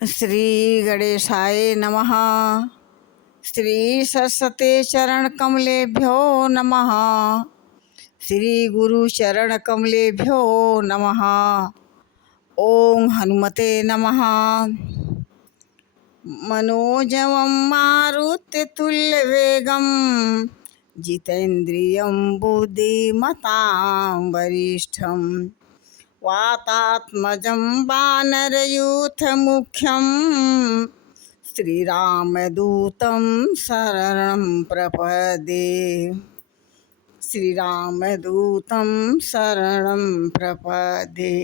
श्री गणेशाय नमः। श्री सरस्वती चरण कमलेभ्यो नमः। श्री गुरु चरण कमलेभ्यो नमः। ओम हनुमते नमः। मनोजवं मारुततुल्यवेगं जितेन्द्रियं बुद्धिमतां वरिष्ठं वातात्मजं वानरयूथमुख्यं श्रीरामदूतं शरणं प्रपद्ये। श्रीरामदूतं शरणं प्रपद्ये।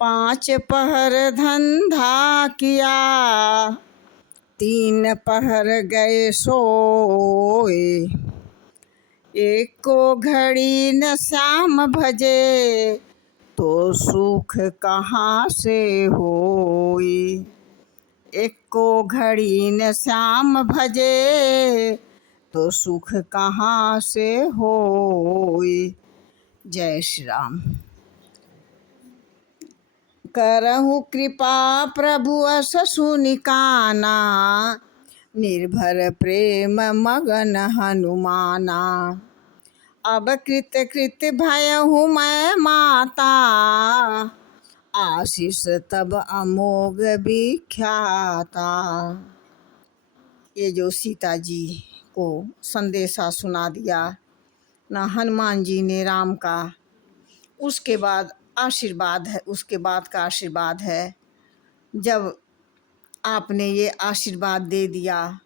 5 पहर धंधा किया, 3 पहर गए सोए। एक को घड़ी न श्याम भजे, तो सुख कहाँ से होए। एक को घड़ी न श्याम भजे, तो सुख कहाँ से होए। जय श्री राम। करहु कृपा प्रभु अस सुनि काना, निर्भर प्रेम मगन हनुमाना। अब कृत कृत भयहु मैं माता, आशीष तब अमोघ विख्याता। ये जो सीता जी को संदेशा सुना दिया ना हनुमान जी ने राम का, उसके बाद आशीर्वाद है, उसके बाद का आशीर्वाद है। जब आपने ये आशीर्वाद दे दिया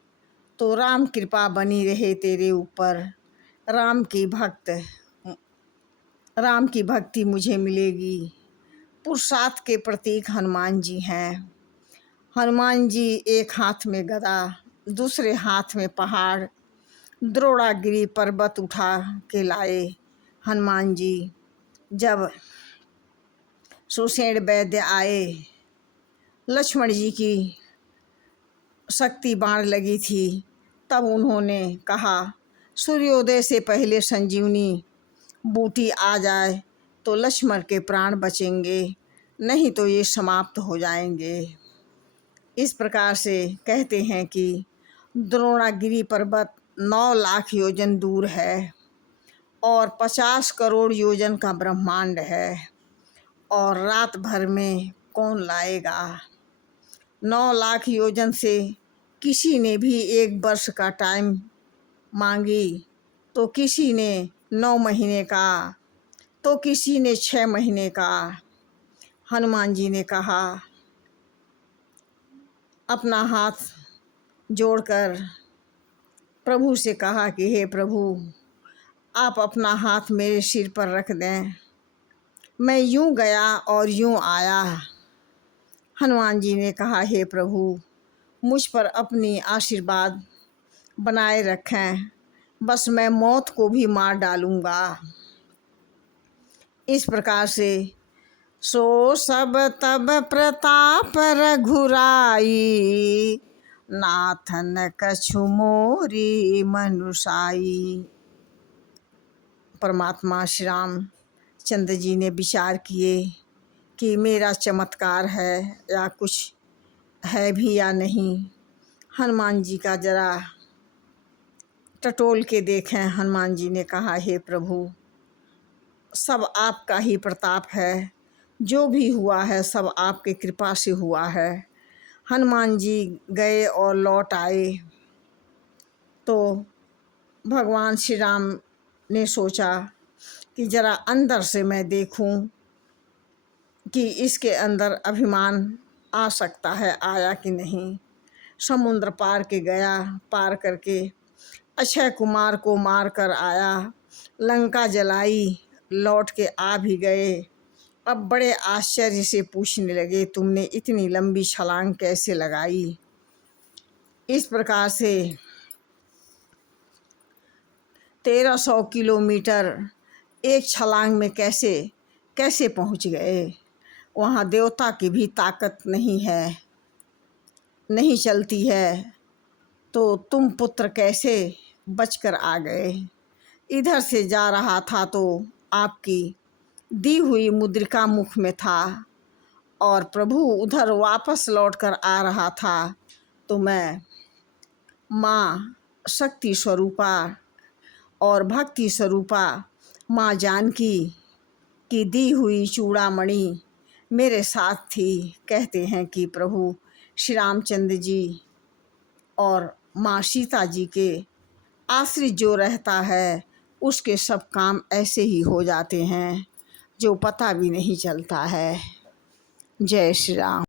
तो राम कृपा बनी रहे तेरे ऊपर। राम की भक्ति मुझे मिलेगी। पुरुषार्थ के प्रतीक हनुमान जी हैं। हनुमान जी एक हाथ में गदा, दूसरे हाथ में पहाड़, द्रोणागिरी पर्वत उठा के लाए। हनुमान जी जब सुषेण वैद्य आए, लक्ष्मण जी की शक्ति बाण लगी थी, तब उन्होंने कहा सूर्योदय से पहले संजीवनी बूटी आ जाए तो लक्ष्मण के प्राण बचेंगे, नहीं तो ये समाप्त हो जाएंगे। इस प्रकार से कहते हैं कि द्रोणागिरी पर्वत 9 लाख योजन दूर है और 50 करोड़ योजन का ब्रह्मांड है, और रात भर में कौन लाएगा। 9 लाख योजन से किसी ने भी 1 वर्ष का टाइम मांगी, तो किसी ने 9 महीने का, तो किसी ने 6 महीने का। हनुमान जी ने कहा, अपना हाथ जोड़कर प्रभु से कहा कि हे प्रभु, आप अपना हाथ मेरे सिर पर रख दें, मैं यूं गया और यूं आया। हनुमान जी ने कहा, हे प्रभु, मुझ पर अपनी आशीर्वाद बनाए रखें, बस मैं मौत को भी मार डालूंगा। इस प्रकार से सो सब तब प्रताप रघुराई, नाथन कछु मोरी मनुषाई। परमात्मा श्री राम चंद्र जी ने विचार किए कि मेरा चमत्कार है या कुछ है भी या नहीं। हनुमान जी का जरा टटोल के देखें। हनुमान जी ने कहा, हे प्रभु, सब आपका ही प्रताप है, जो भी हुआ है सब आपके कृपा से हुआ है। हनुमान जी गए और लौट आए तो भगवान श्री राम ने सोचा कि जरा अंदर से मैं देखूं कि इसके अंदर अभिमान आ सकता है, आया कि नहीं। समुद्र पार के गया, पार करके अक्षय कुमार को मार कर आया, लंका जलाई, लौट के आ भी गए। अब बड़े आश्चर्य से पूछने लगे, तुमने इतनी लंबी छलांग कैसे लगाई। इस प्रकार से 1300 किलोमीटर एक छलांग में कैसे कैसे पहुंच गए। वहाँ देवता की भी ताकत नहीं है, नहीं चलती है, तो तुम पुत्र कैसे बचकर आ गए। इधर से जा रहा था तो आपकी दी हुई मुद्रिका मुख में था, और प्रभु उधर वापस लौटकर आ रहा था तो मैं माँ शक्ति स्वरूपा और भक्ति स्वरूपा माँ जानकी की दी हुई चूड़ामणि मेरे साथ थी। कहते हैं कि प्रभु श्री रामचंद्र जी और माँ सीता जी के आश्रित जो रहता है उसके सब काम ऐसे ही हो जाते हैं जो पता भी नहीं चलता है। जय श्री राम।